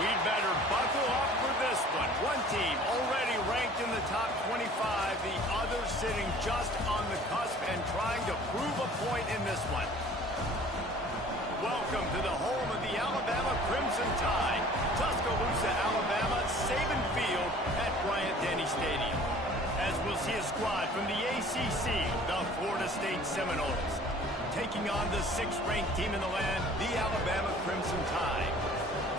We'd better buckle up for this one. One team already ranked in the top 25, the other sitting just on the cusp and trying to prove a point in this one. Welcome to the home of the Alabama Crimson Tide, Tuscaloosa, Alabama, Saban Field at Bryant-Denny Stadium. As we'll see a squad from the ACC, the Florida State Seminoles, taking on the 6th-ranked team in the land, the Alabama Crimson Tide.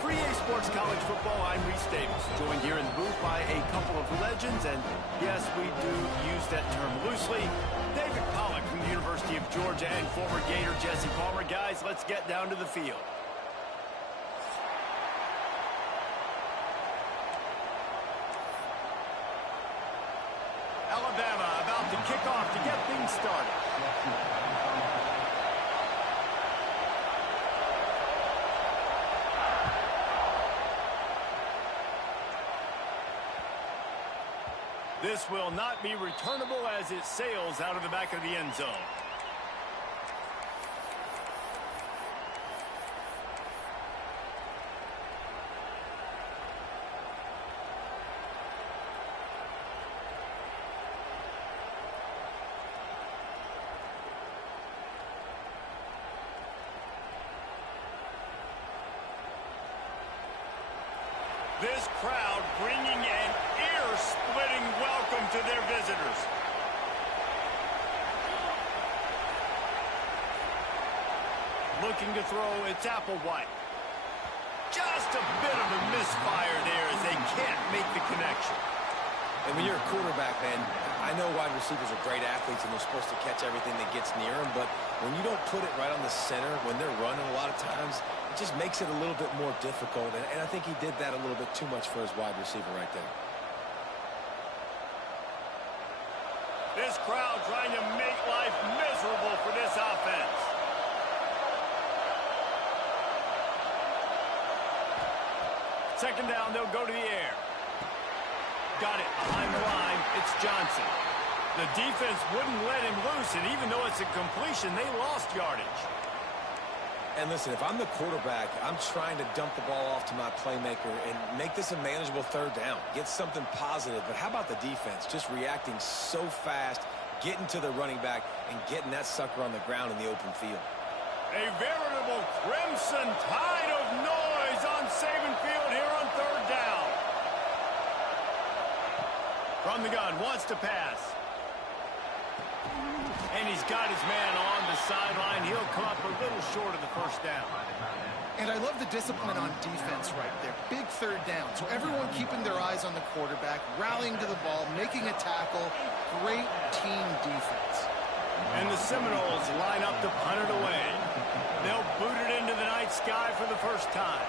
For EA Sports College Football, I'm Reese Davis, joined here in the booth by a couple of legends, and yes, we do use that term loosely. David Pollack from the University of Georgia and former Gator Jesse Palmer. Guys, let's get down to the field. Alabama about to kick off to get things started. This will not be returnable as it sails out of the back of the end zone. This crowd bringing an ear-splitting welcome to their visitors. Looking to throw, it's Applewhite. Just a bit of a misfire there as they can't make the connection. And when you're a quarterback, man, I know wide receivers are great athletes and they're supposed to catch everything that gets near them, but when you don't put it right on the center, when they're running a lot of times, it just makes it a little bit more difficult. And I think he did that a little bit too much for his wide receiver right there. This crowd trying to make life miserable for this offense. Second down, they'll go to the air. Got it behind the line. It's Johnson. The defense wouldn't let him loose, and even though it's a completion, they lost yardage. And listen, if I'm the quarterback, I'm trying to dump the ball off to my playmaker and make this a manageable third down. Get something positive. But how about the defense? Just reacting so fast, getting to the running back, and getting that sucker on the ground in the open field. A veritable crimson tide of noise on Saban Field here on third down. From the gun, wants to pass. And he's got his man on the sideline. He'll come up a little short of the first down. And I love the discipline on defense right there. Big third down. So everyone keeping their eyes on the quarterback, rallying to the ball, making a tackle. Great team defense. And the Seminoles line up to punt it away. They'll boot it into the night sky for the first time.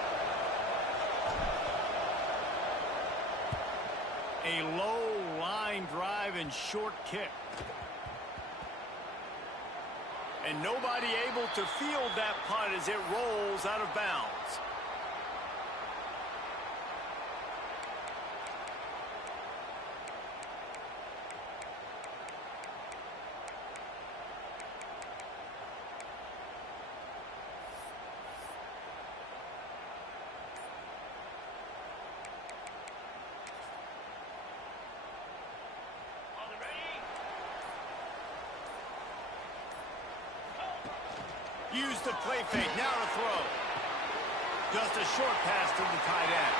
A low line drive and short kick. And nobody able to field that punt as it rolls out of bounds. Use the play fake, now to throw. Just a short pass to the tight end.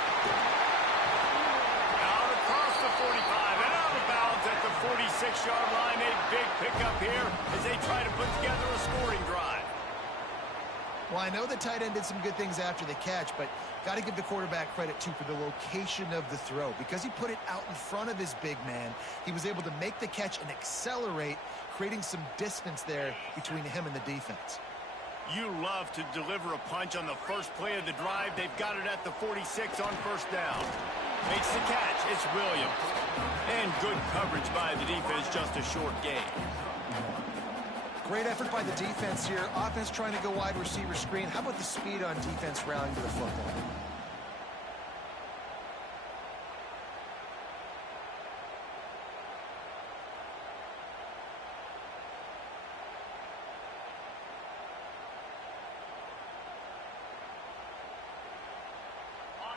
Out across the 45 and out of bounds at the 46-yard line. A big pickup here as they try to put together a scoring drive. Well, I know the tight end did some good things after the catch, but got to give the quarterback credit, too, for the location of the throw. Because he put it out in front of his big man, he was able to make the catch and accelerate, creating some distance there between him and the defense. You love to deliver a punch on the first play of the drive. They've got it at the 46 on first down. Makes the catch. It's Williams. And good coverage by the defense, just a short gain. Great effort by the defense here. Offense trying to go wide receiver screen. How about the speed on defense rallying to the football?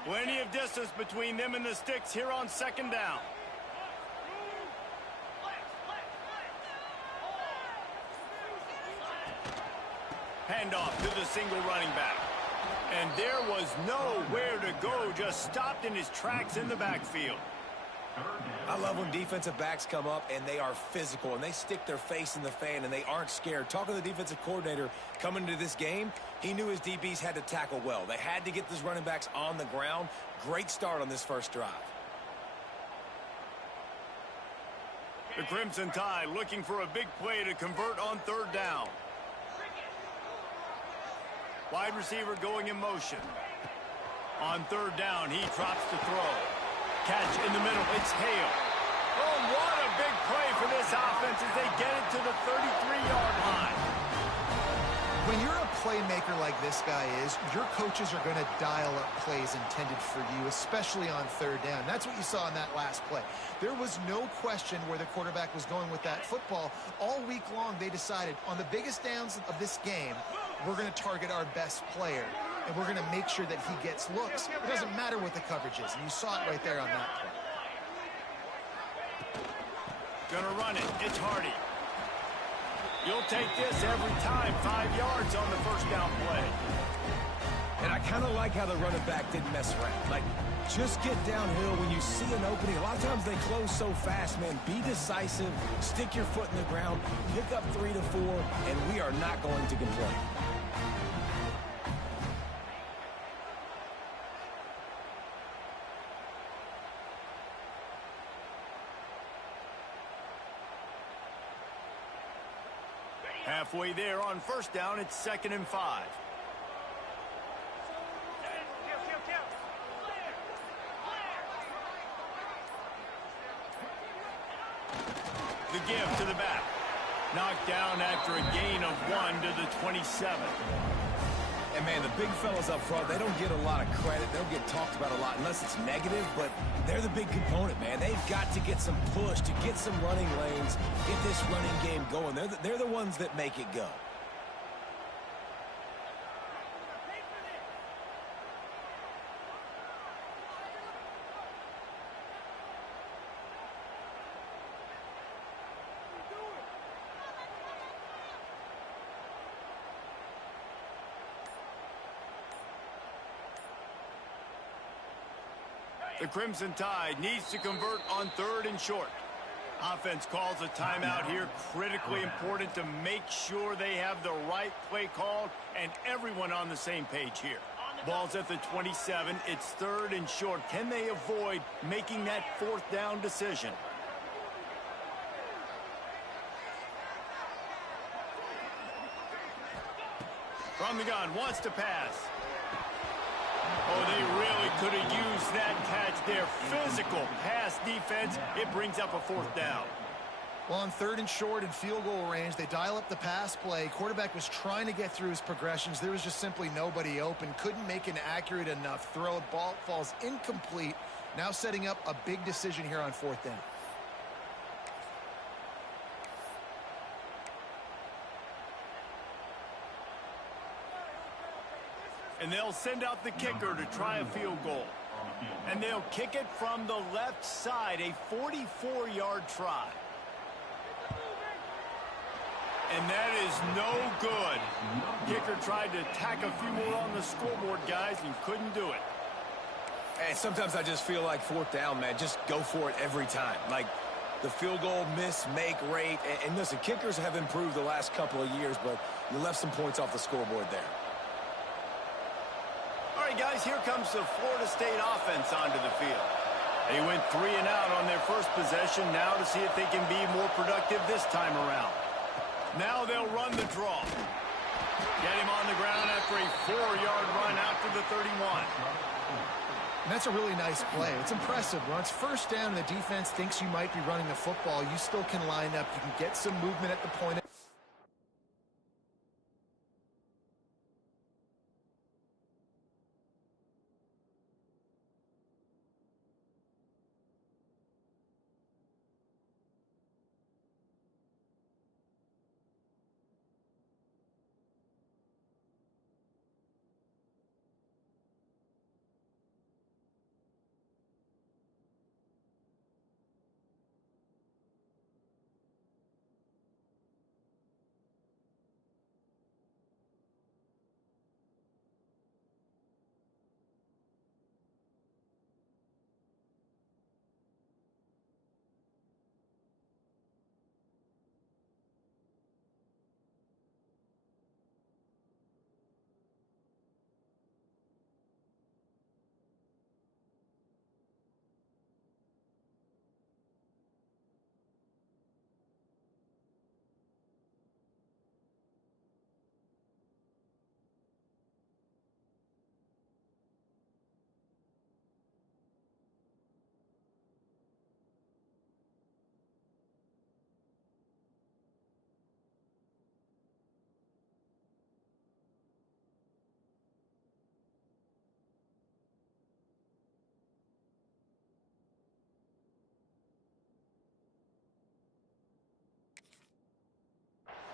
Plenty of distance between them and the sticks here on second down. Handoff to the single running back. And there was nowhere to go, just stopped in his tracks in the backfield. I love when defensive backs come up and they are physical and they stick their face in the fan and they aren't scared. Talking to the defensive coordinator coming into this game, he knew his DBs had to tackle well. They had to get those running backs on the ground. Great start on this first drive. The Crimson Tide looking for a big play to convert on third down. Wide receiver going in motion. On third down, he drops to throw. Catch in the middle, it's Hale. Oh, what a big play for this offense as they get it to the 33-yard line. When you're a playmaker like this guy is, your coaches are going to dial up plays intended for you, especially on third down. That's what you saw in that last play. There was no question where the quarterback was going with that football. All week long, they decided on the biggest downs of this game, we're going to target our best player, and we're going to make sure that he gets looks. It doesn't matter what the coverage is, and you saw it right there on that play. Gonna run it. It's Hardy. You'll take this every time. 5 yards on the first down play. And I kind of like how the running back didn't mess around. Like, just get downhill when you see an opening. A lot of times they close so fast, man. Be decisive. Stick your foot in the ground. Pick up 3 to 4, and we are not going to complain. Halfway there on first down, it's 2nd and 5. The give to the back. Knocked down after a gain of 1 to the 27. And, man, the big fellas up front, they don't get a lot of credit. They don't get talked about a lot unless it's negative, but they're the big component, man. They've got to get some push, to get some running lanes, get this running game going. They're the ones that make it go. The Crimson Tide needs to convert on 3rd and short. Offense calls a timeout here. Critically important to make sure they have the right play called and everyone on the same page here. Ball's at the 27. It's 3rd and short. Can they avoid making that 4th down decision? From the gun, wants to pass. Oh, they really could have used that catch there. Physical pass defense. It brings up a 4th down. Well, on 3rd and short and field goal range, they dial up the pass play. Quarterback was trying to get through his progressions. There was just simply nobody open. Couldn't make an accurate enough throw. Ball falls incomplete. Now setting up a big decision here on 4th down. And they'll send out the kicker to try a field goal. And they'll kick it from the left side, a 44-yard try. And that is no good. Kicker tried to tack a few more on the scoreboard, guys, and couldn't do it. Hey, sometimes I just feel like 4th down, man. Just go for it every time. Like, the field goal miss-make rate. And listen, kickers have improved the last couple of years, but you left some points off the scoreboard there. All right, guys, here comes the Florida State offense onto the field. They went 3 and out on their first possession. Now to see if they can be more productive this time around. Now they'll run the draw. Get him on the ground after a 4-yard run out to the 31. And that's a really nice play. It's impressive. When it's 1st down and the defense thinks you might be running the football, you still can line up. You can get some movement at the point.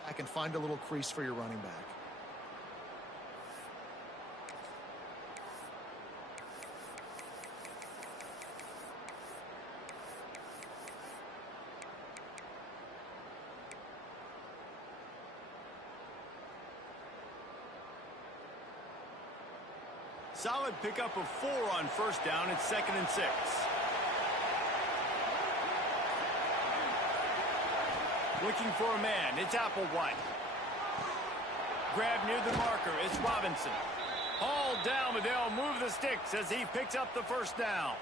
I can find a little crease for your running back. Solid pickup of 4 on first down. It's 2nd and 6. Looking for a man. It's Applewhite. Grab near the marker. It's Robinson. Hauled down, but they'll move the sticks as he picks up the first down.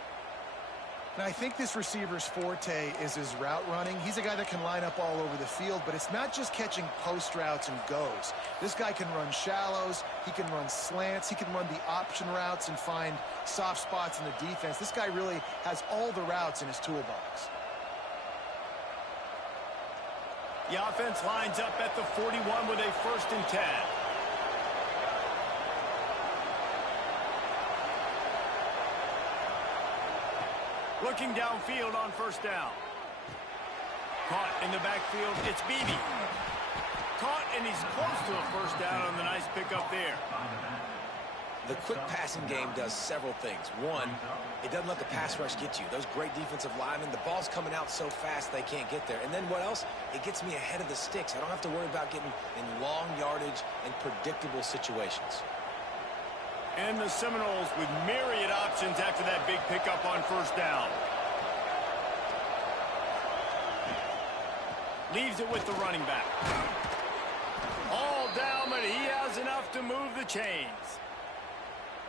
Now, I think this receiver's forte is his route running. He's a guy that can line up all over the field, but it's not just catching post routes and goes. This guy can run shallows. He can run slants. He can run the option routes and find soft spots in the defense. This guy really has all the routes in his toolbox. The offense lines up at the 41 with a 1st and 10. Looking downfield on first down. Caught in the backfield, it's Beebe. Caught, and he's close to a first down on the nice pickup there. The quick passing game does several things. One, it doesn't let the pass rush get you. Those great defensive linemen, the ball's coming out so fast they can't get there. And then what else? It gets me ahead of the sticks. I don't have to worry about getting in long yardage and predictable situations. And the Seminoles with myriad options after that big pickup on first down. Leaves it with the running back. All down, but he has enough to move the chains.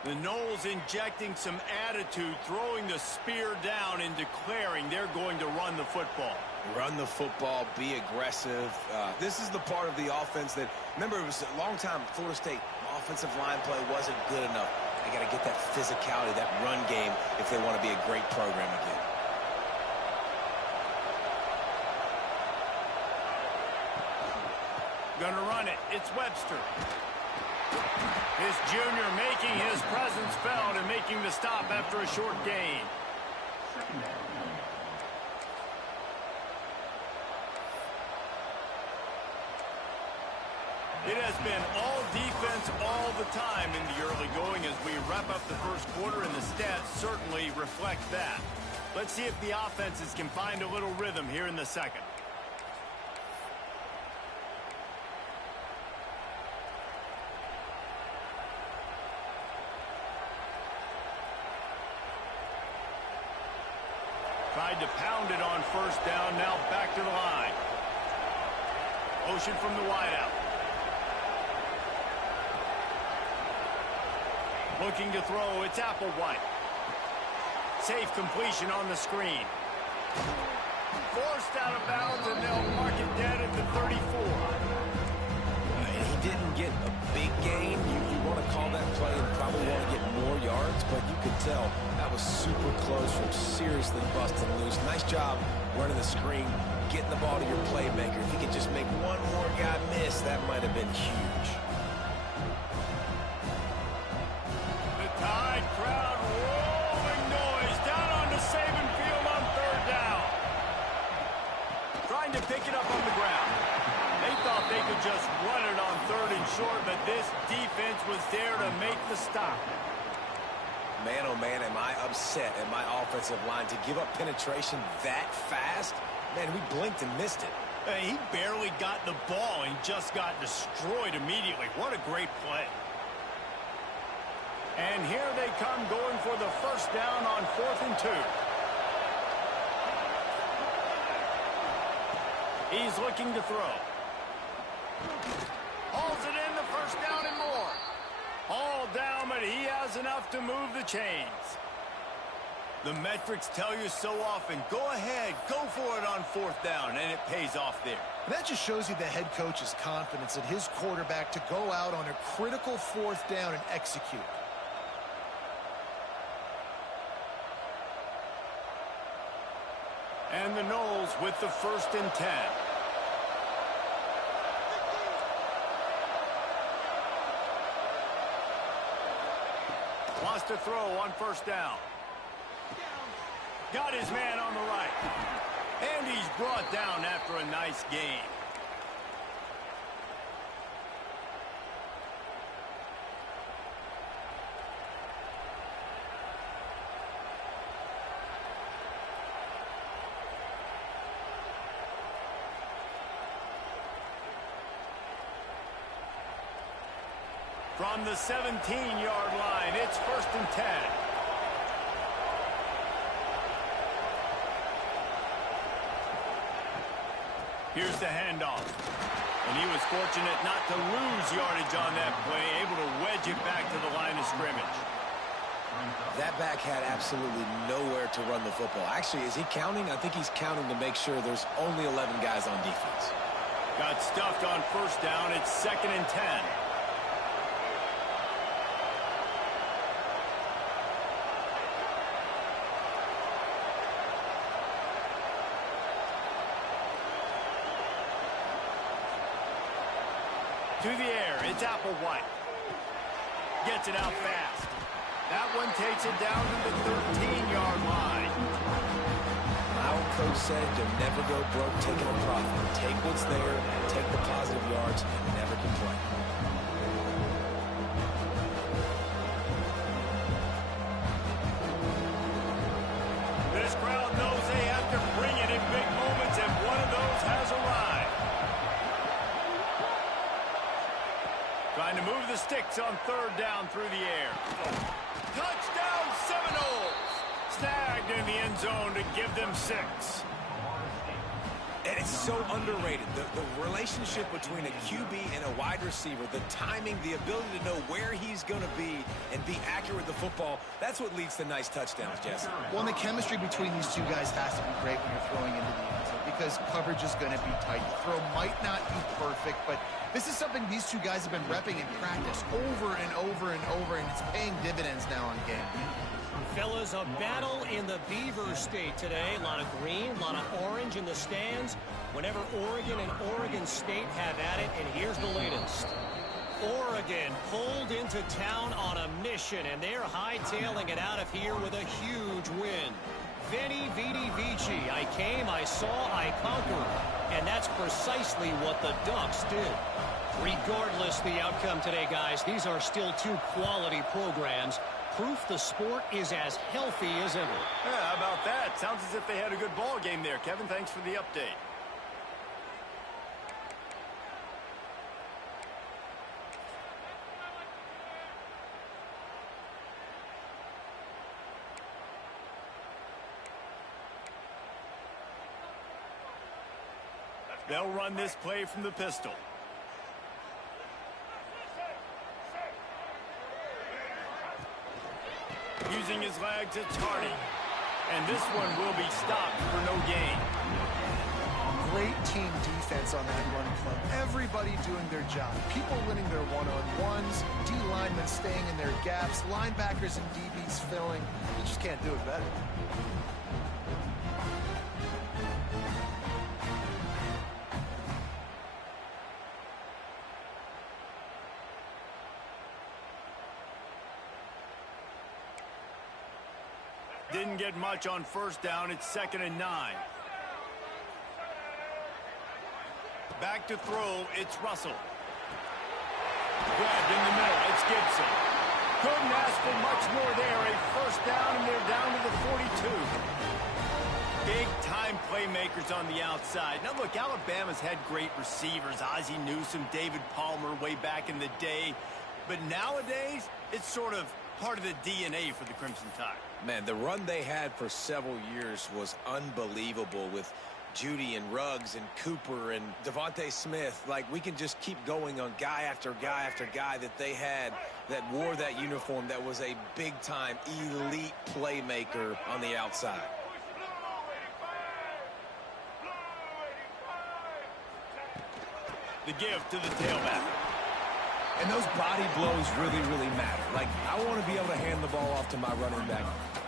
The Noles injecting some attitude, throwing the spear down and declaring they're going to run the football. Run the football, be aggressive. This is the part of the offense that, remember, it was a long time at Florida State. Offensive line play wasn't good enough. They got to get that physicality, that run game, if they want to be a great program again. Gonna run it. It's Webster. This junior making his presence felt and making the stop after a short gain. It has been all defense all the time in the early going as we wrap up the first quarter, and the stats certainly reflect that. Let's see if the offenses can find a little rhythm here in the second. Tried to pound it on first down, now back to the line. Motion from the wideout. Looking to throw, it's Applewhite. Safe completion on the screen. Forced out of bounds, and they'll mark it dead at the 34. He didn't get a big gain. You want to call that play and probably want to get more yards, but you could tell that was super close from seriously busting loose. Nice job running the screen, getting the ball to your playmaker. If he could just make one more guy miss, that might have been huge. The Tide crowd rolling noise down onto Saban Field on third down. Trying to pick it up on the ground. They thought they could just run it on 3rd and short, but this defense was there to make the stop. Man, oh man, am I upset at my offensive line to give up penetration that fast? Man, we blinked and missed it. He barely got the ball and just got destroyed immediately. What a great play. And here they come going for the first down on 4th and 2. He's looking to throw. Hauls it in, the first down and more. All down, but he has enough to move the chains. The metrics tell you so often, go ahead, go for it on 4th down, and it pays off there. And that just shows you the head coach's confidence in his quarterback to go out on a critical 4th down and execute. And the Noles with the 1st and 10. Wants to throw on first down. Got his man on the right. And he's brought down after a nice gain. From the 17-yard line, it's 1st and 10. Here's the handoff. And he was fortunate not to lose yardage on that play, able to wedge it back to the line of scrimmage. That back had absolutely nowhere to run the football. Actually, is he counting? I think he's counting to make sure there's only 11 guys on defense. Got stuffed on 1st down. It's 2nd and 10. To the air, it's Applewhite. Gets it out fast. That one takes it down to the 13-yard line. My old coach said you'll never go broke taking a profit. Take what's there, take the positive yards, and never complain. This crowd knows they have to bring it in big moments, and one of those has arrived. Trying to move the sticks on 3rd down through the air. Touchdown Seminoles! Snagged in the end zone to give them 6. And it's so underrated. The relationship between a QB and a wide receiver, the timing, the ability to know where he's going to be and be accurate with the football, that's what leads to nice touchdowns, Jesse. Well, and the chemistry between these two guys has to be great when you're throwing into the end zone because coverage is going to be tight. The throw might not be perfect, but this is something these two guys have been repping in practice over and over and over, and it's paying dividends now on game. Fellas, a battle in the Beaver State today. A lot of green, a lot of orange in the stands. Whenever Oregon and Oregon State have at it, and here's the latest. Oregon pulled into town on a mission, and they're hightailing it out of here with a huge win. Veni, Vidi, Vici. I came, I saw, I conquered. And that's precisely what the Ducks did. Regardless the outcome today, guys, these are still two quality programs. Proof the sport is as healthy as ever. Yeah, how about that? Sounds as if they had a good ball game there. Kevin, thanks for the update. They'll run this play from the pistol. Using his legs, it's Hardy. And this one will be stopped for no gain. Great team defense on that run play. Everybody doing their job. People winning their one-on-ones, D linemen staying in their gaps, linebackers and DBs filling. You just can't do it better. Didn't get much on 1st down. It's 2nd and 9. Back to throw. It's Russell. Grabbed in the middle. It's Gibson. Couldn't ask for much more there. A 1st down, and they're down to the 42. Big-time playmakers on the outside. Now, look, Alabama's had great receivers. Ozzie Newsome, David Palmer way back in the day. But nowadays, it's sort of part of the DNA for the Crimson Tide. Man, the run they had for several years was unbelievable with Judy and Ruggs and Cooper and Devontae Smith. Like, we can just keep going on guy after guy after guy that they had that wore that uniform that was a big-time elite playmaker on the outside. The give to the tailback. And those body blows really, really matter. Like, I want to be able to hand the ball off to my running back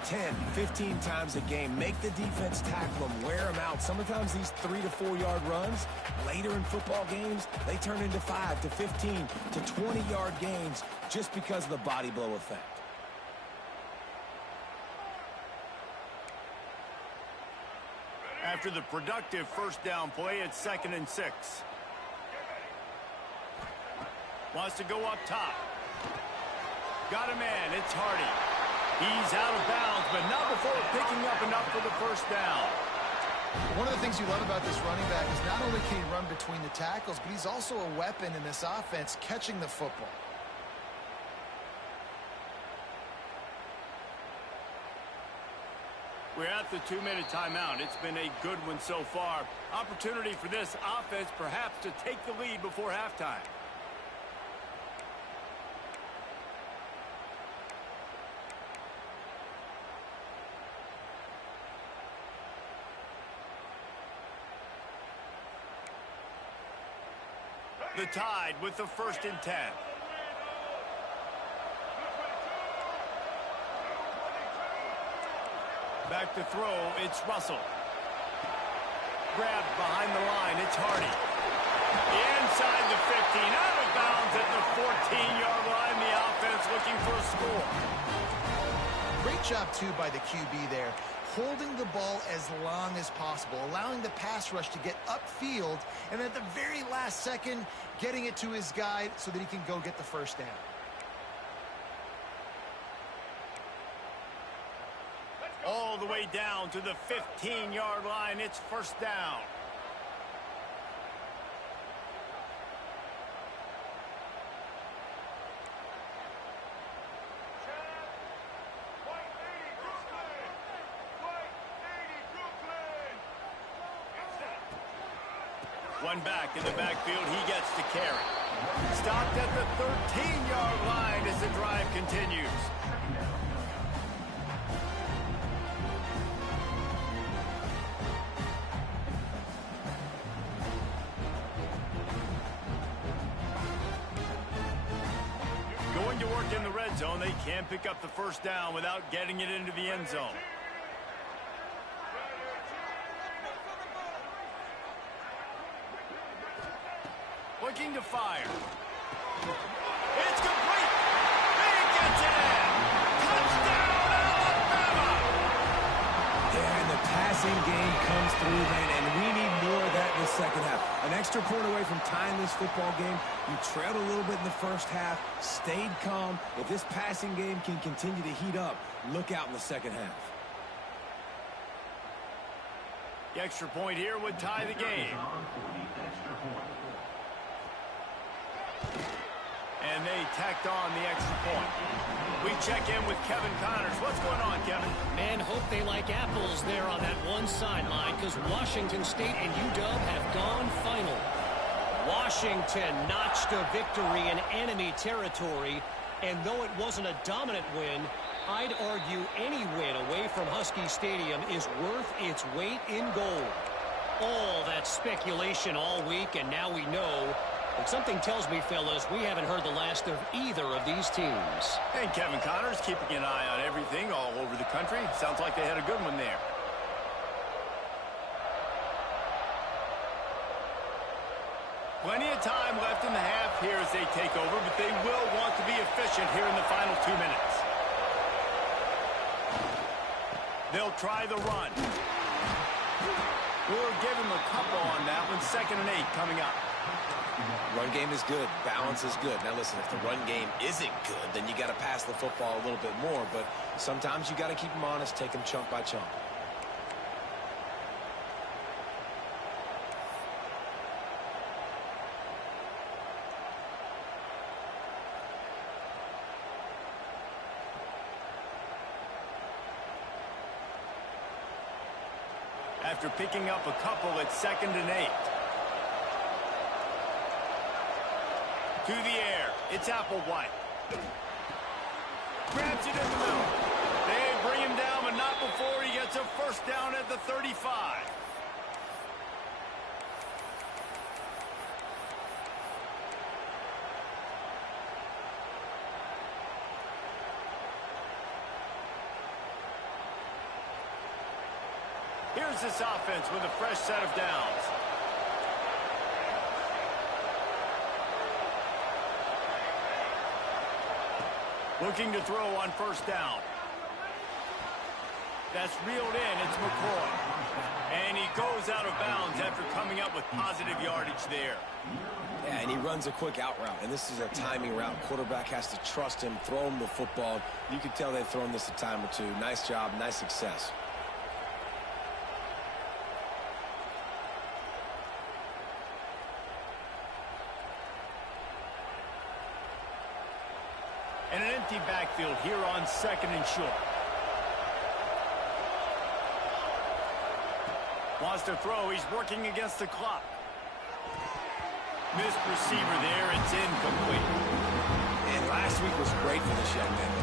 10, 15 times a game. Make the defense tackle them, wear them out. Sometimes these 3 to 4 yard runs, later in football games, they turn into 5 to 15 to 20 yard gains just because of the body blow effect. After the productive 1st down play, it's 2nd and 6. Wants to go up top. Got a man. It's Hardy. He's out of bounds, but not before picking up enough for the 1st down. One of the things you love about this running back is not only can he run between the tackles, but he's also a weapon in this offense catching the football. We're at the 2-minute timeout. It's been a good one so far. Opportunity for this offense perhaps to take the lead before halftime. The Tide with the 1st and 10. Back to throw, it's Russell. Grabbed behind the line, it's Hardy. Inside the 15, out of bounds at the 14-yard line. The offense looking for a score. Great job, too, by the QB there. Holding the ball as long as possible, allowing the pass rush to get upfield, and at the very last second, getting it to his guy so that he can go get the first down. All the way down to the 15-yard line. It's 1st down. One back in the backfield. He gets the carry. Stopped at the 13-yard line as the drive continues. Going to work in the red zone. They can't pick up the first down without getting it into the end zone. Looking to fire. It's complete. He gets it in. Touchdown, Alabama. Yeah, and the passing game comes through, man, and we need more of that in the second half. An extra point away from tying this football game. You trailed a little bit in the first half, stayed calm. If this passing game can continue to heat up, look out in the second half. The extra point here would tie the game. And they tacked on the extra point. We check in with Kevin Connors. What's going on, Kevin? Man, hope they like apples there on that one sideline, because Washington State and UW have gone final. Washington notched a victory in enemy territory, and though it wasn't a dominant win, I'd argue any win away from Husky Stadium is worth its weight in gold. All that speculation all week, and now we know. But something tells me, fellas, we haven't heard the last of either of these teams. And Kevin Connors keeping an eye on everything all over the country. Sounds like they had a good one there. Plenty of time left in the half here as they take over, but they will want to be efficient here in the final 2 minutes. They'll try the run. We'll give him a couple on that one. 2nd and 8 coming up. Run game is good. Balance is good. Now, listen, if the run game isn't good, then you got to pass the football a little bit more. But sometimes you got to keep them honest, take them chunk by chunk. After picking up a couple, it's 2nd and 8. To the air, it's Applewhite. Grabs it in the middle. They bring him down, but not before he gets a first down at the 35. Here's this offense with a fresh set of downs. Looking to throw on first down. That's reeled in. It's McCoy. And he goes out of bounds after coming up with positive yardage there. Yeah, and he runs a quick out route, and this is a timing route. Quarterback has to trust him, throw him the football. You can tell they've thrown this a time or two. Nice job, nice success. And an empty backfield here on 2nd and short. Wants to throw. He's working against the clock. Missed receiver there. It's incomplete. And last week was great for this young man.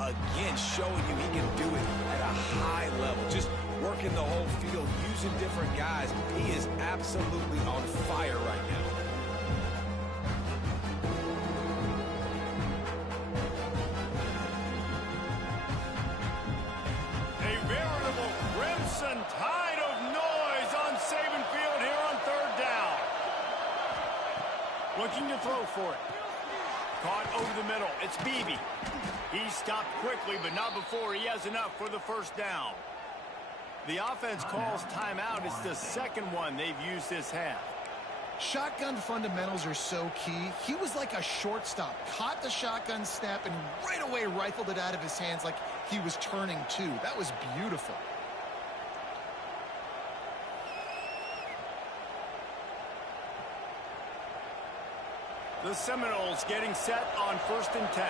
Again, showing you he can do it at a high level. Just working the whole field, using different guys. He is absolutely on fire right now. A veritable crimson tide of noise on Saban Field here on third down. Looking to throw for it. Caught over the middle. It's Beebe. He stopped quickly, but not before he has enough for the first down. The offense calls timeout. It's the second one they've used this half. Shotgun fundamentals are so key. He was like a shortstop. Caught the shotgun snap and right away rifled it out of his hands like he was turning two. That was beautiful. The Seminoles getting set on 1st and 10.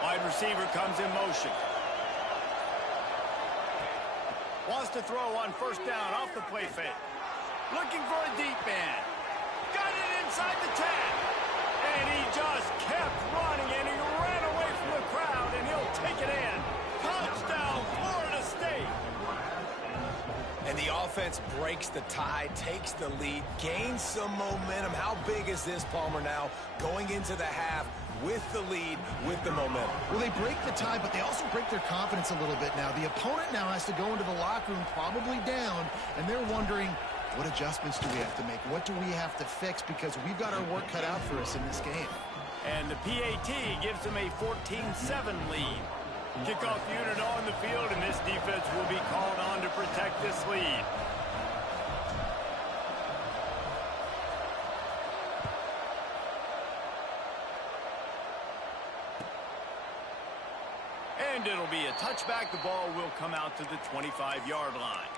Wide receiver comes in motion. Wants to throw on 1st down off the play fake. Looking for a deep man. Got it inside the 10. And he just kept running, and he ran away from the crowd, and he'll take it in. Touchdown, Florida State. And the offense breaks the tie, takes the lead, gains some momentum. How big is this, Palmer, now going into the half with the lead, with the momentum? Well, they break the tie, but they also break their confidence a little bit now. The opponent now has to go into the locker room probably down, and they're wondering, what adjustments do we have to make? What do we have to fix? Because we've got our work cut out for us in this game. And the PAT gives them a 14-7 lead. Kickoff unit on the field, and this defense will be called on to protect this lead. And it'll be a touchback. The ball will come out to the 25-yard line.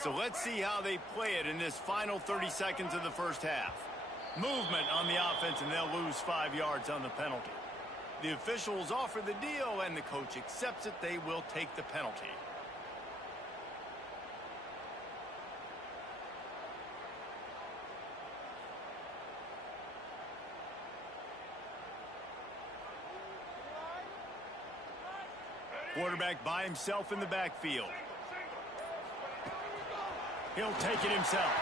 So let's see how they play it in this final 30 seconds of the first half. Movement on the offense, and they'll lose 5 yards on the penalty. The officials offer the deal, and the coach accepts it. They will take the penalty. Quarterback by himself in the backfield. He'll take it himself.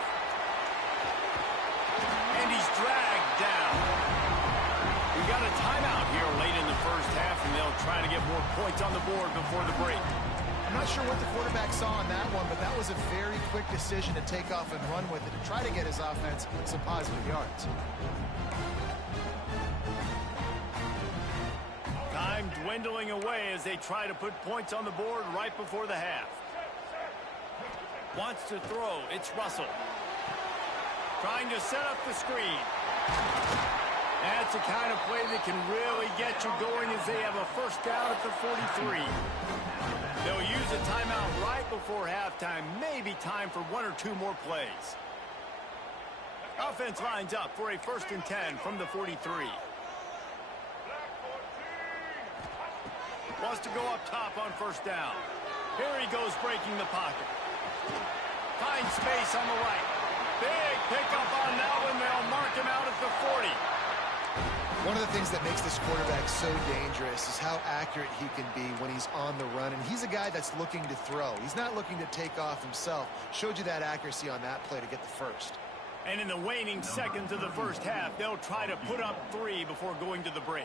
And he's dragged down. We got a timeout here late in the first half, and they'll try to get more points on the board before the break. I'm not sure what the quarterback saw on that one, but that was a very quick decision to take off and run with it to try to get his offense some positive yards. Time dwindling away as they try to put points on the board right before the half. Wants to throw. It's Russell. Trying to set up the screen. That's the kind of play that can really get you going as they have a first down at the 43. They'll use a timeout right before halftime. Maybe time for one or two more plays. Offense lines up for a 1st and 10 from the 43. Wants to go up top on 1st down. Here he goes breaking the pocket. Finds space on the right. Big pickup on that one. They'll mark him out at the 40. One of the things that makes this quarterback so dangerous is how accurate he can be when he's on the run. And he's a guy that's looking to throw. He's not looking to take off himself. Showed you that accuracy on that play to get the first. And in the waning seconds of the first half, they'll try to put up 3 before going to the break.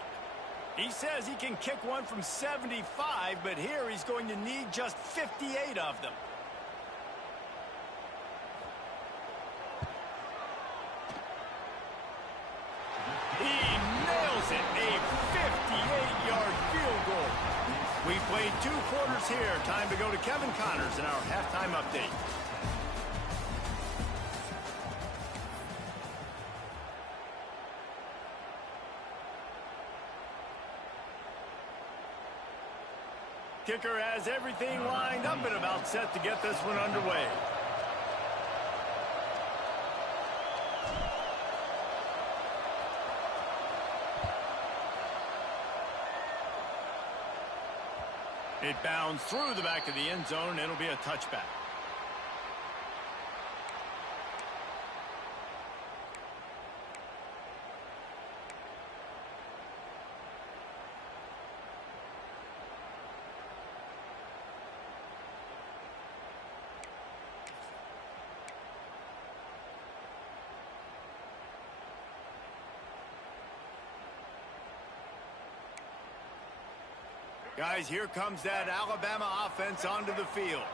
He says he can kick one from 75, but here he's going to need just 58 of them. He nails it, a 58-yard field goal. We played 2 quarters here. Time to go to Kevin Connors in our halftime update. Kicker has everything lined up and about set to get this one underway. It bounds through the back of the end zone, and it'll be a touchback. Guys, here comes that Alabama offense onto the field.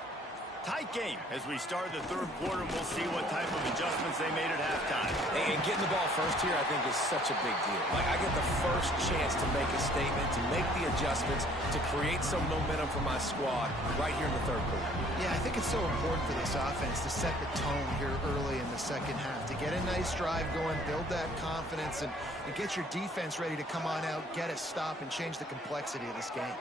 Tight game as we start the 3rd quarter, and we'll see what type of adjustments they made at halftime. And getting the ball first here, I think, is such a big deal. Like, I get the first chance to make a statement, to make the adjustments, to create some momentum for my squad right here in the 3rd quarter. Yeah, I think it's so important for this offense to set the tone here early in the 2nd half, to get a nice drive going, build that confidence, and get your defense ready to come on out, get a stop, and change the complexity of this game.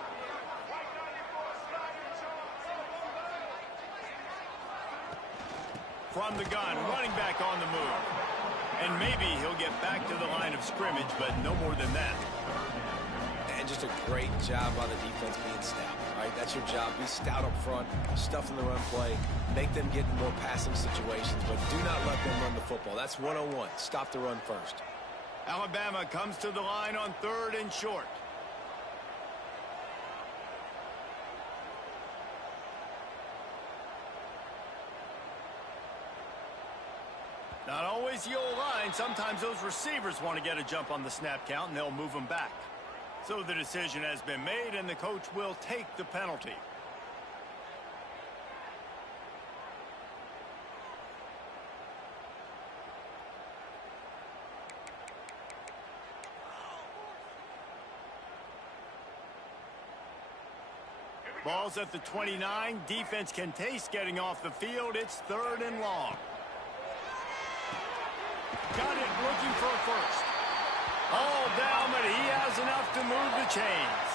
From the gun, running back on the move. And maybe he'll get back to the line of scrimmage, but no more than that. And just a great job by the defense being stout, right? That's your job. Be stout up front, stuff in the run play, make them get in more passing situations, but do not let them run the football. That's 101. Stop the run first. Alabama comes to the line on 3rd and short. Not always the old line. Sometimes those receivers want to get a jump on the snap count, and they'll move them back. So the decision has been made, and the coach will take the penalty. Ball's at the 29. Defense can taste getting off the field. It's 3rd and long. Got it, looking for a first. All down, but he has enough to move the chains.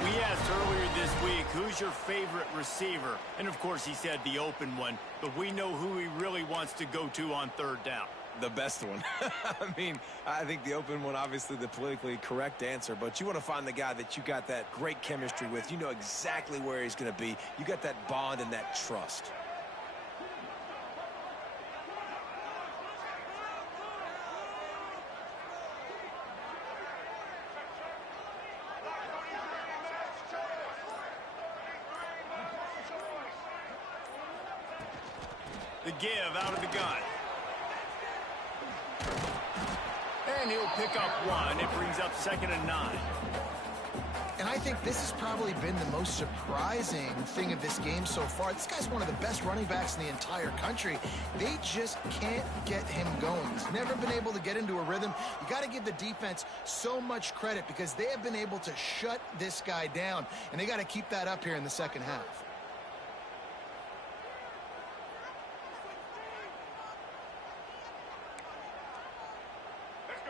We asked earlier this week, who's your favorite receiver? And, of course, he said the open one, but we know who he really wants to go to on 3rd down. The best one. I mean, I think the open one, obviously the politically correct answer, but you want to find the guy that you got that great chemistry with. You know exactly where he's going to be. You got that bond and that trust. The give out of the gun. And he'll pick up 1. It brings up 2nd and 9. And I think this has probably been the most surprising thing of this game so far. This guy's one of the best running backs in the entire country. They just can't get him going. He's never been able to get into a rhythm. You got to give the defense so much credit because they have been able to shut this guy down, and they got to keep that up here in the second half.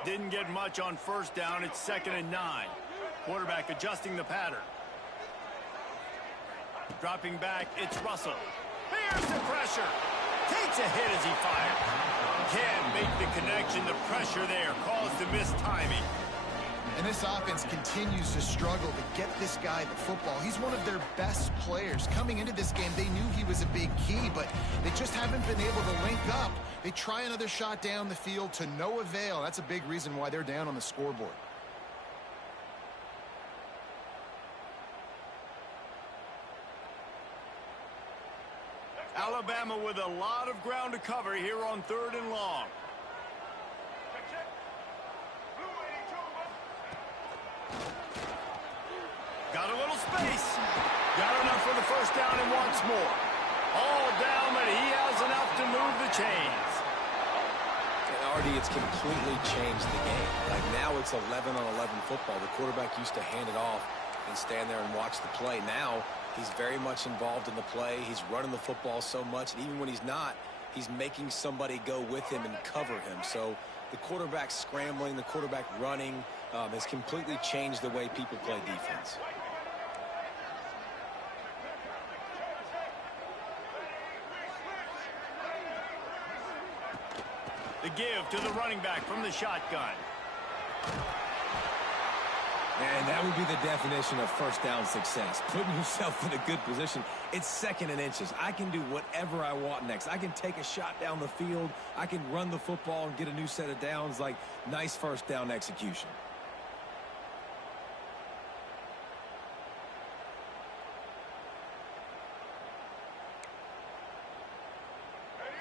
Didn't get much on first down. It's 2nd and 9. Quarterback adjusting the pattern. Dropping back, it's Russell. Here's the pressure. Takes a hit as he fires. Can't make the connection. The pressure there caused the mistiming. And this offense continues to struggle to get this guy the football. He's one of their best players. Coming into this game, they knew he was a big key, but they just haven't been able to link up. They try another shot down the field to no avail. That's a big reason why they're down on the scoreboard. Alabama with a lot of ground to cover here on 3rd and long. Got a little space. Got enough for the first down and wants more. All down, but he has enough to move the chains. And Artie, it's completely changed the game. Like now it's 11-on-11 football. The quarterback used to hand it off and stand there and watch the play. Now he's very much involved in the play. He's running the football so much, and even when he's not, he's making somebody go with him and cover him. So the quarterback scrambling, the quarterback running has completely changed the way people play defense. The give to the running back from the shotgun. And that would be the definition of first down success. Putting yourself in a good position. It's 2nd and inches. I can do whatever I want next. I can take a shot down the field. I can run the football and get a new set of downs. Like, nice first down execution.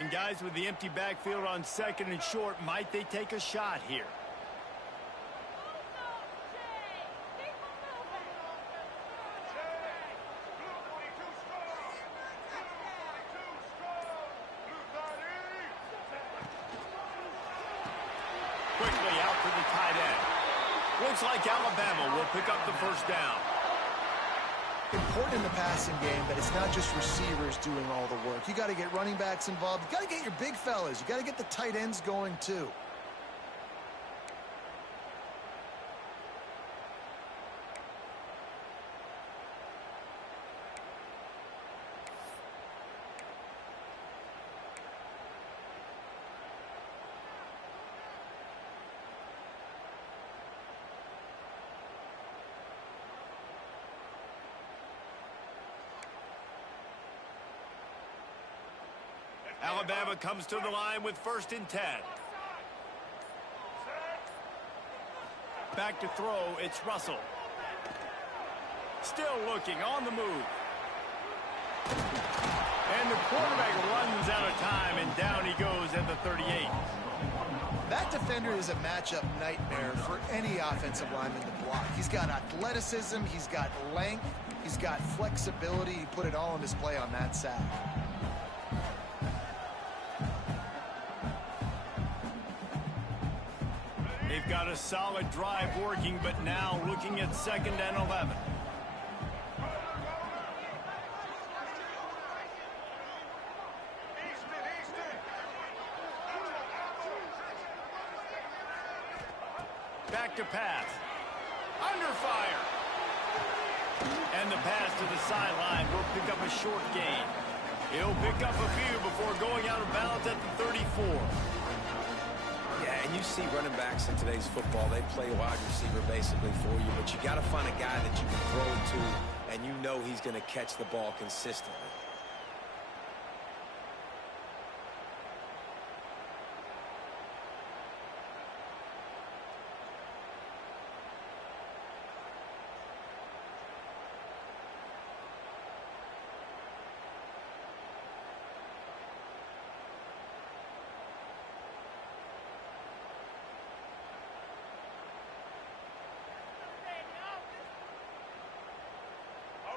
And guys, with the empty backfield on 2nd and short, might they take a shot here? Quickly out to the tight end. Looks like Alabama will pick up the first down. Important in the passing game that it's not just receivers doing all the work. You got to get running backs involved. You got to get your big fellas. You got to get the tight ends going too. Alabama comes to the line with 1st and 10. Back to throw, it's Russell. Still looking, on the move. And the quarterback runs out of time, and down he goes at the 38. That defender is a matchup nightmare for any offensive lineman to block. He's got athleticism, he's got length, he's got flexibility. He put it all on display on that sack. They've got a solid drive working, but now looking at 2nd and 11. Back to pass. Under fire. And the pass to the sideline will pick up a short gain. He'll pick up a few before going out of bounds at the 34. Yeah, and you see running backs in today's football, they play wide receiver basically for you, but you got to find a guy that you can throw to, and you know he's going to catch the ball consistently.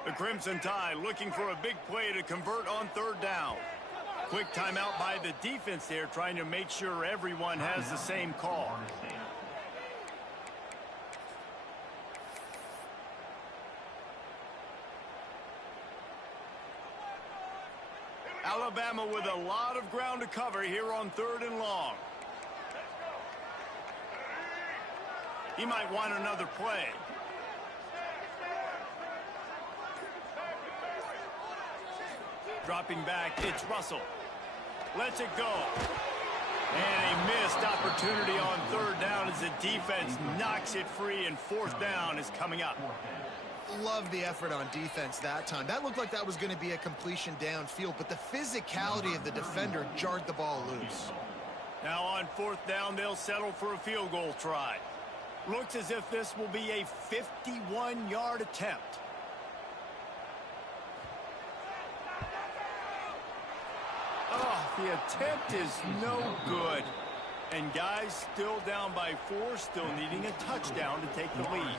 The Crimson Tide looking for a big play to convert on third down. Quick timeout by the defense there, trying to make sure everyone has the same call. Alabama with a lot of ground to cover here on third and long. He might want another play. Dropping back, it's Russell. Lets it go. And a missed opportunity on third down as the defense knocks it free, and fourth down is coming up. Love the effort on defense that time. That looked like that was going to be a completion downfield, but the physicality of the defender jarred the ball loose. Now on fourth down, they'll settle for a field goal try. Looks as if this will be a 51-yard attempt. Oh, the attempt is no good. And guys still down by 4, still needing a touchdown to take the lead.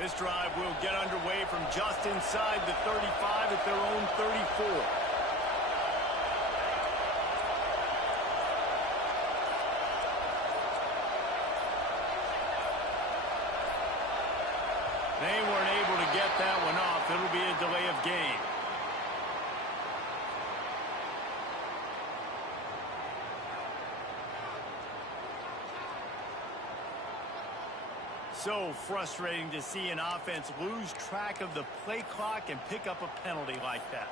This drive will get underway from just inside the 35 at their own 34. They weren't able to get that one off. It'll be a delay of game. So frustrating to see an offense lose track of the play clock and pick up a penalty like that.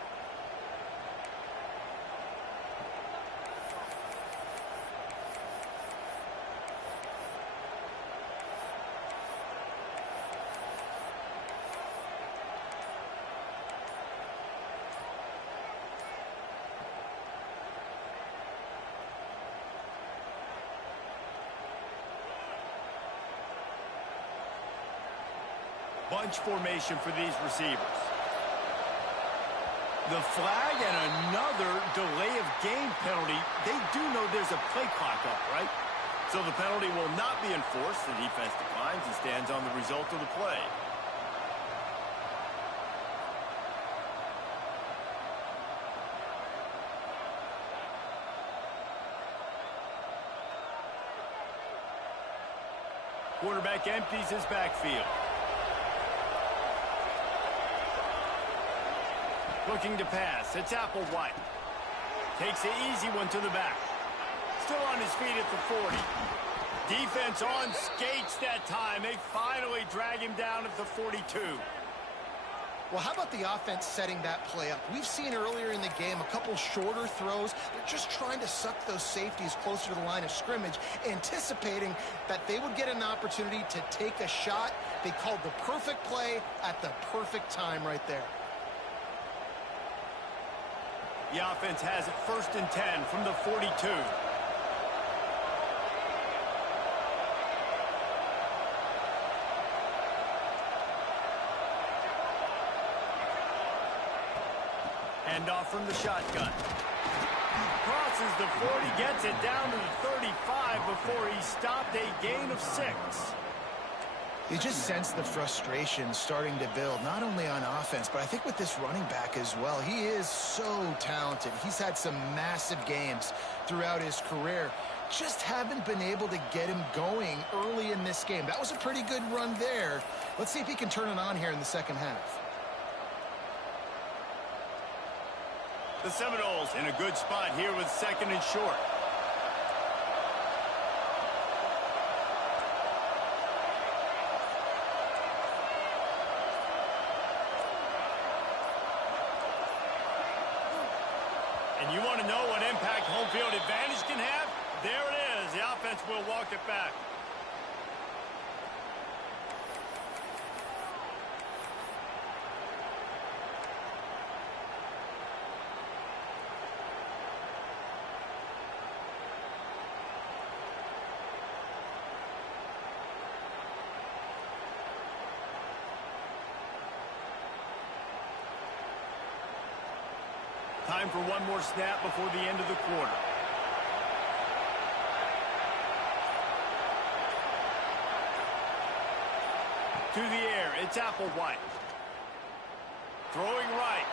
Bunch formation for these receivers. The flag and another delay of game penalty. They do know there's a play clock up, right? So the penalty will not be enforced. The defense declines and stands on the result of the play. Quarterback empties his backfield. Looking to pass. It's Applewhite. Takes the easy one to the back. Still on his feet at the 40. Defense on skates that time. They finally drag him down at the 42. Well, how about the offense setting that play up? We've seen earlier in the game a couple shorter throws. They're just trying to suck those safeties closer to the line of scrimmage, anticipating that they would get an opportunity to take a shot. They called the perfect play at the perfect time right there. The offense has it 1st and 10 from the 42. Hand off from the shotgun. Crosses the 40, gets it down to the 35 before he stopped a gain of 6. You just sense the frustration starting to build, not only on offense, but I think with this running back as well. He is so talented. He's had some massive games throughout his career. Just haven't been able to get him going early in this game. That was a pretty good run there. Let's see if he can turn it on here in the second half. The Seminoles in a good spot here with 2nd and short. And you want to know what impact home field advantage can have? There it is. The offense will walk it back. Time for one more snap before the end of the quarter. To the air, it's Applewhite. Throwing right.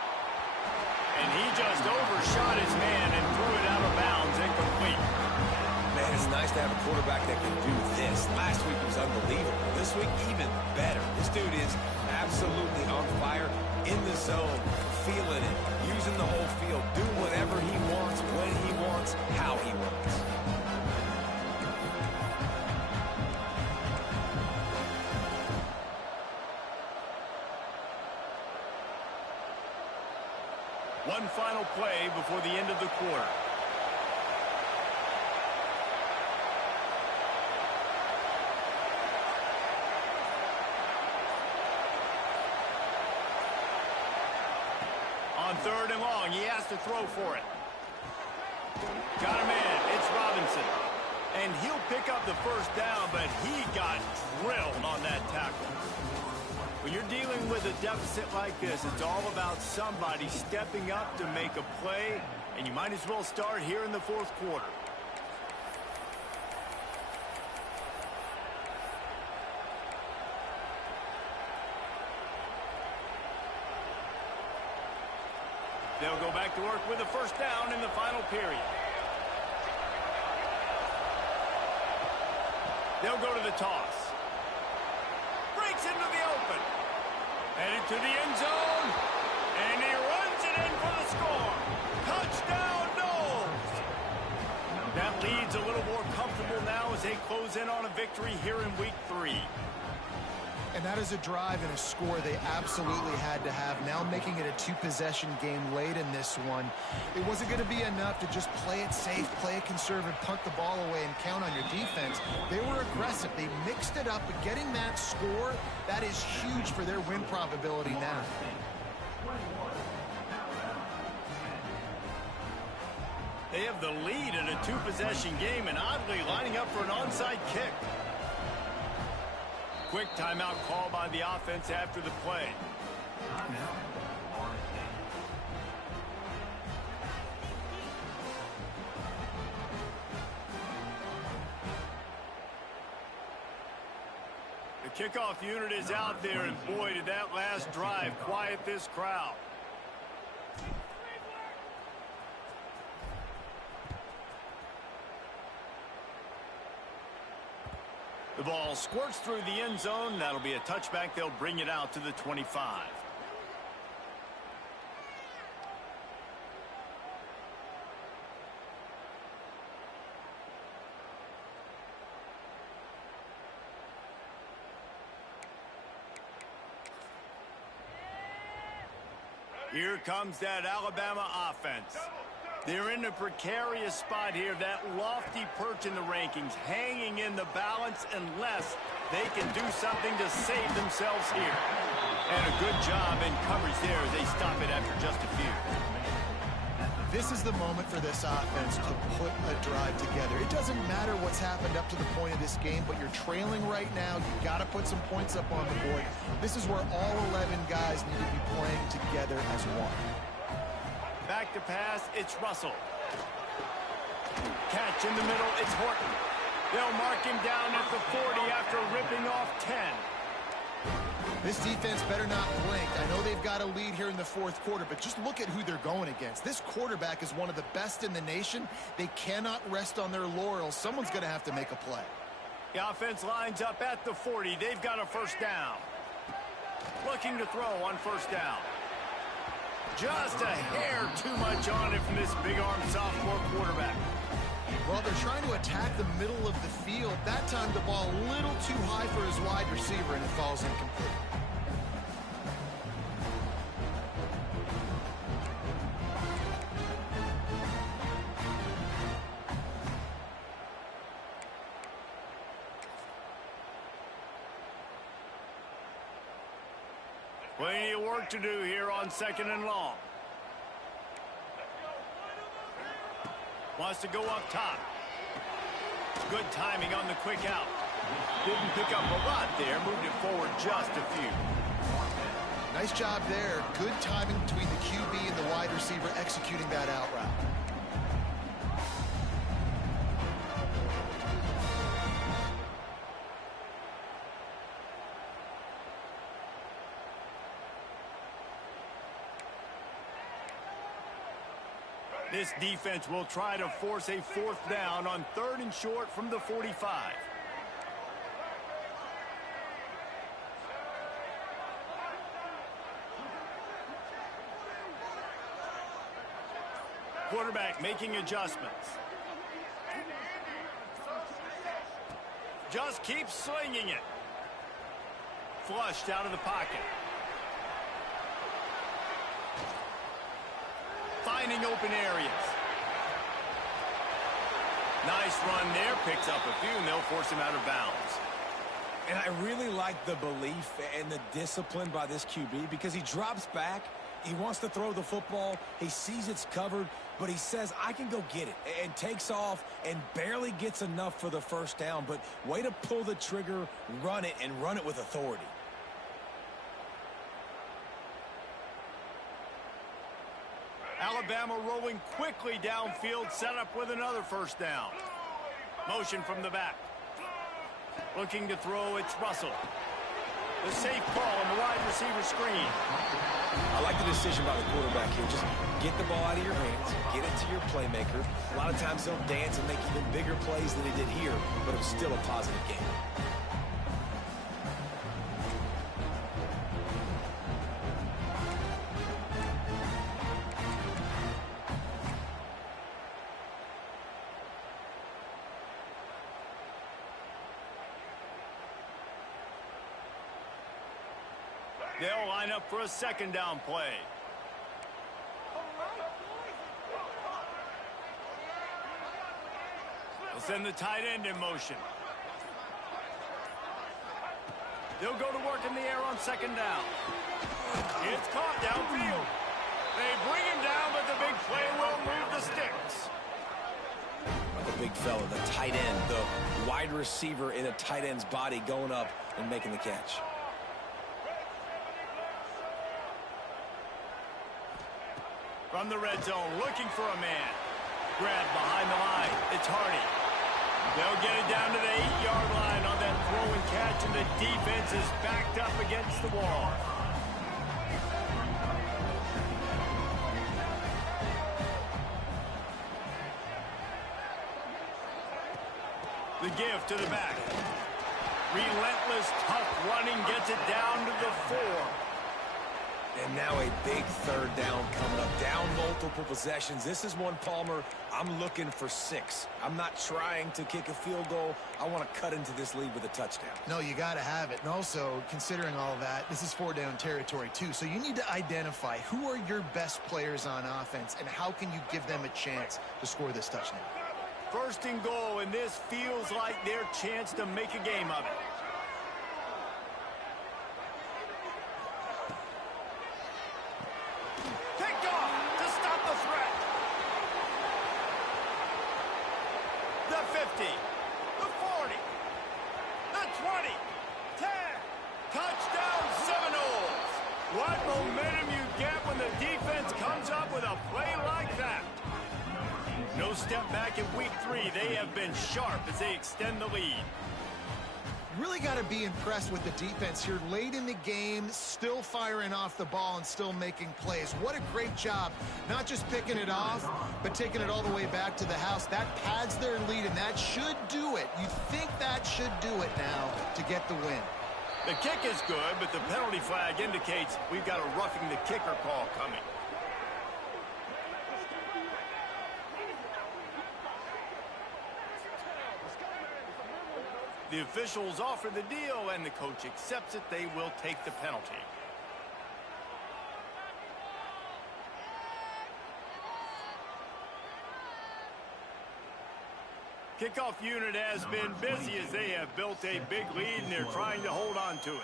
And he just overshot his man and threw it out of bounds, incomplete. Man, it's nice to have a quarterback that can do this. Last week was unbelievable. This week, even better. This dude is absolutely on fire, in the zone, feeling it, using the whole field, doing whatever he wants, when he wants, how he wants. One final play before the end of the quarter. On 3rd and long, he has to throw for it. Got him in. It's Robinson. And he'll pick up the first down, but he got drilled on that tackle. When you're dealing with a deficit like this, it's all about somebody stepping up to make a play, and you might as well start here in the 4th quarter. They'll go back to work with a first down in the final period. They'll go to the toss. Breaks into the open. Headed to the end zone. And he runs it in for the score. Touchdown, Knowles. That lead's a little more comfortable now as they close in on a victory here in week 3. And that is a drive and a score they absolutely had to have. Now making it a 2-possession game late in this one. It wasn't going to be enough to just play it safe, play it conservative, punt the ball away, and count on your defense. They were aggressive. They mixed it up, but getting that score, that is huge for their win probability now. They have the lead in a 2-possession game and oddly lining up for an onside kick. Quick timeout call by the offense after the play. The kickoff unit is out there, and boy, did that last drive quiet this crowd. The ball squirts through the end zone. That'll be a touchback. They'll bring it out to the 25. Here comes that Alabama offense. They're in a precarious spot here, that lofty perch in the rankings, hanging in the balance unless they can do something to save themselves here. And a good job in coverage there as they stop it after just a few. This is the moment for this offense to put a drive together. It doesn't matter what's happened up to the point of this game, but you're trailing right now. You've got to put some points up on the board. This is where all 11 guys need to be playing together as one. Back to pass, it's Russell. Catch in the middle, it's Horton. They'll mark him down at the 40 after ripping off 10. This defense better not blink. I know they've got a lead here in the 4th quarter, but just look at who they're going against. This quarterback is one of the best in the nation. They cannot rest on their laurels. Someone's going to have to make a play. The offense lines up at the 40. They've got a first down. Looking to throw on first down. Just a hair too much on it from this big-arm sophomore quarterback. Well, they're trying to attack the middle of the field. That time the ball a little too high for his wide receiver, and it falls incomplete. Plenty of work to do here on 2nd and long. Wants to go up top. Good timing on the quick out. Didn't pick up a lot there. Moved it forward just a few. Nice job there. Good timing between the QB and the wide receiver executing that out route. This defense will try to force a 4th down on 3rd and short from the 45. Quarterback making adjustments. Just keeps slinging it. Flushed out of the pocket. Finding open areas. Nice run there. Picks up a few, and they'll force him out of bounds. And I really like the belief and the discipline by this QB because he drops back. He wants to throw the football. He sees it's covered, but he says, I can go get it, and takes off and barely gets enough for the 1st down. But way to pull the trigger, run it, and run it with authority. Alabama rolling quickly downfield, set up with another 1st down. Motion from the back. Looking to throw, it's Russell. The safe call on the wide receiver screen. I like the decision by the quarterback here. Just get the ball out of your hands, get it to your playmaker. A lot of times they'll dance and make even bigger plays than he did here, but it was still a positive game. They'll line up for a 2nd down play. They'll send the tight end in motion. They'll go to work in the air on 2nd down. It's caught downfield. They bring him down, but the big play will move the sticks. The big fella, the tight end, the wide receiver in a tight end's body going up and making the catch. From the red zone, looking for a man. Grab behind the line. It's Hardy. They'll get it down to the 8-yard line on that throw and catch, and the defense is backed up against the wall. The give to the back. Relentless, tough running gets it down to the 4. And now a big 3rd down coming up. Down multiple possessions. This is one, Palmer, I'm looking for 6. I'm not trying to kick a field goal. I want to cut into this lead with a touchdown. No, you got to have it. And also, considering all that, this is 4-down territory too. So you need to identify who are your best players on offense and how can you give them a chance to score this touchdown. 1st and goal, and this feels like their chance to make a game of it. Picked off to stop the threat. The 50, the 40, the 20, 10. Touchdown Seminoles. What momentum you get when the defense comes up with a play like that. No step back in week 3. They have been sharp as they extend the lead. Really got to be impressed with the defense here late in the game, still firing off the ball and still making plays. What a great job, not just picking it off, but taking it all the way back to the house. That pads their lead, and that should do it. You think that should do it now to get the win. The kick is good, but the penalty flag indicates we've got a roughing the kicker call coming. The officials offer the deal, and the coach accepts it. They will take the penalty. Kickoff unit has been busy as they have built a big lead, and they're trying to hold on to it.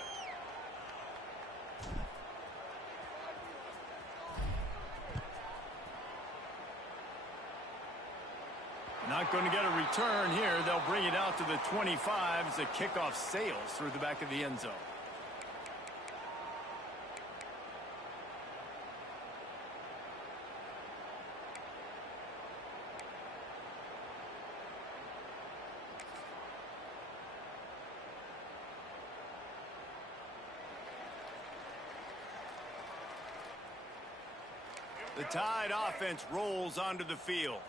Not going to get a return here. They'll bring it out to the 25 as the kickoff sails through the back of the end zone. The Tide offense rolls onto the field.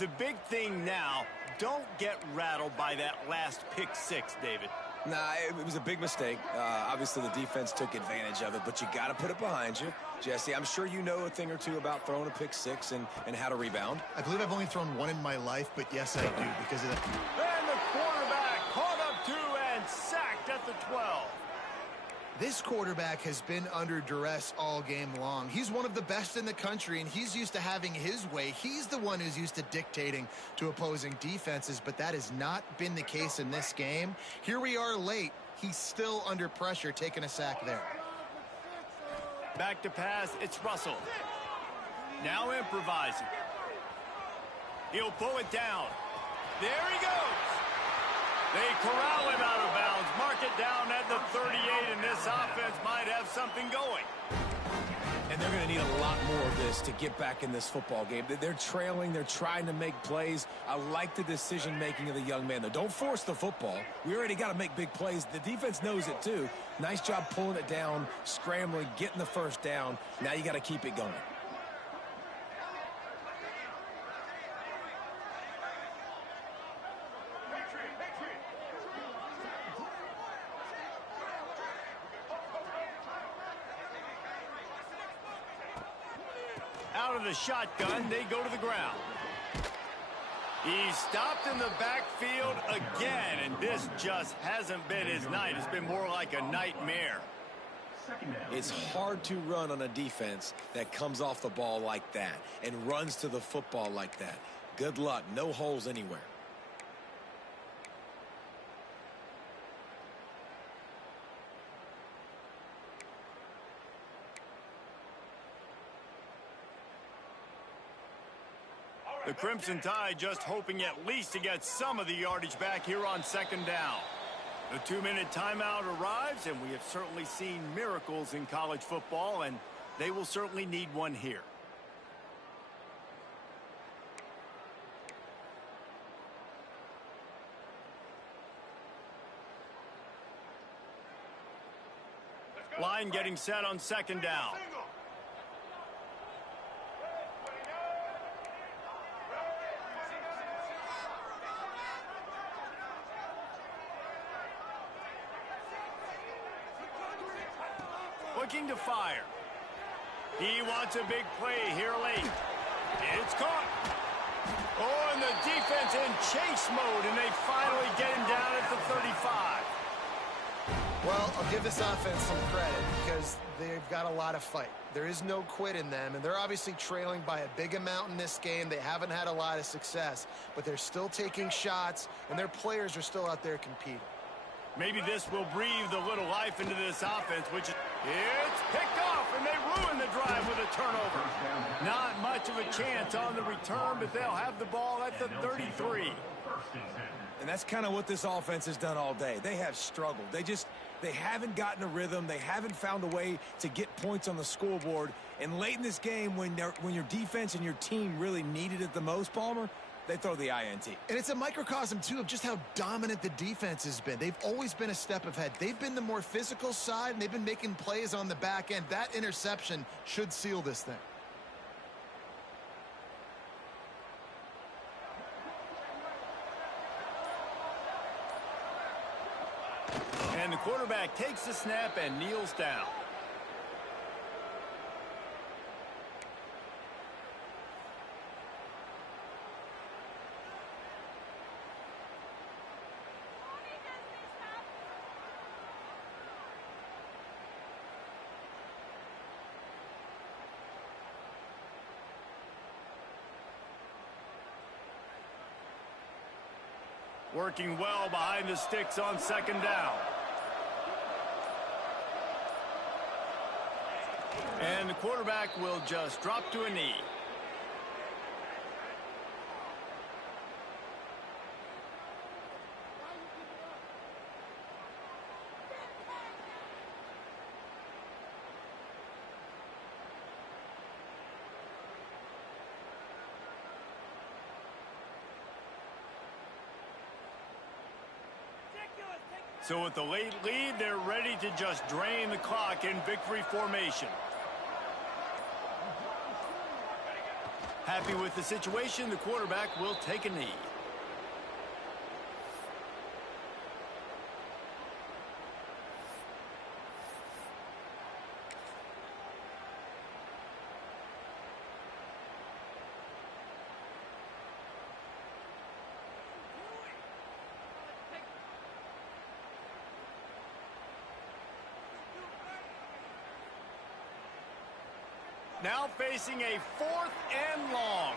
The big thing now, don't get rattled by that last pick six, David. Nah, it was a big mistake. Obviously, the defense took advantage of it, but you got to put it behind you. Jesse, I'm sure you know a thing or two about throwing a pick six and how to rebound. I believe I've only thrown one in my life, but yes, I do because of that. And the quarterback caught up to and sacked at the 12. This quarterback has been under duress all game long. He's one of the best in the country, and he's used to having his way. He's the one who's used to dictating to opposing defenses, but that has not been the case in this game. Here we are late. He's still under pressure, taking a sack there. Back to pass, it's Russell. Now improvising. He'll pull it down. There he goes. They corral him out of bounds, mark it down at the 38, and this offense might have something going. And they're going to need a lot more of this to get back in this football game. They're trailing. They're trying to make plays. I like the decision-making of the young man, though. Don't force the football. We already got to make big plays. The defense knows it, too. Nice job pulling it down, scrambling, getting the first down. Now you got to keep it going. Out of the shotgun, they go to the ground. He's stopped in the backfield again, and this just hasn't been his night. It's been more like a nightmare. It's hard to run on a defense that comes off the ball like that and runs to the football like that. Good luck. No holes anywhere. The Crimson Tide just hoping at least to get some of the yardage back here on second down. The 2-minute timeout arrives, and we have certainly seen miracles in college football, and they will certainly need one here. Line getting set on second down. Looking to fire. He wants a big play here late. It's caught. Oh, and the defense in chase mode, and they finally get him down at the 35. Well, I'll give this offense some credit because they've got a lot of fight. There is no quit in them, and they're obviously trailing by a big amount in this game. They haven't had a lot of success, but they're still taking shots, and their players are still out there competing. Maybe this will breathe a little life into this offense, which it's picked off, and they ruin the drive with a turnover. Not much of a chance on the return, but they'll have the ball at the 33. And that's kind of what this offense has done all day. They have struggled. They haven't gotten a rhythm. They haven't found a way to get points on the scoreboard. And late in this game, when your defense and your team really needed it the most, Palmer, they throw the INT. And it's a microcosm, too, of just how dominant the defense has been. They've always been a step ahead. They've been the more physical side, and they've been making plays on the back end. That interception should seal this thing. And the quarterback takes the snap and kneels down. Working well behind the sticks on second down. And the quarterback will just drop to a knee. So with the late lead, they're ready to just drain the clock in victory formation. Happy with the situation, the quarterback will take a knee. Now facing a 4th and long.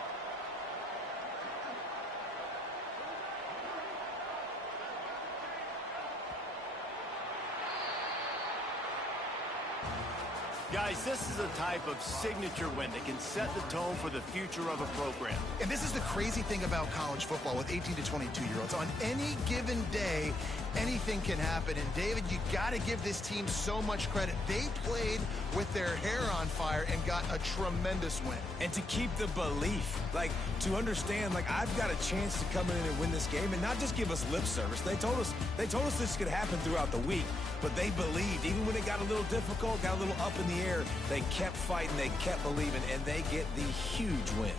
Guys, this is a type of signature win that can set the tone for the future of a program. And this is the crazy thing about college football with 18 to 22-year-olds. On any given day, anything can happen. And, David, you got to give this team so much credit. They played with their hair on fire and got a tremendous win. And to keep the belief, like, to understand, like, I've got a chance to come in and win this game and not just give us lip service. They told us this could happen throughout the week, but they believed. Even when it got a little difficult, got a little up in the air, they kept fighting, they kept believing, and they get the huge win.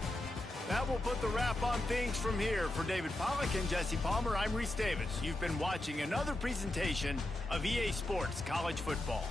That will put the wrap on things from here. For David Pollack and Jesse Palmer, I'm Reese Davis. You've been watching another presentation of EA Sports College Football.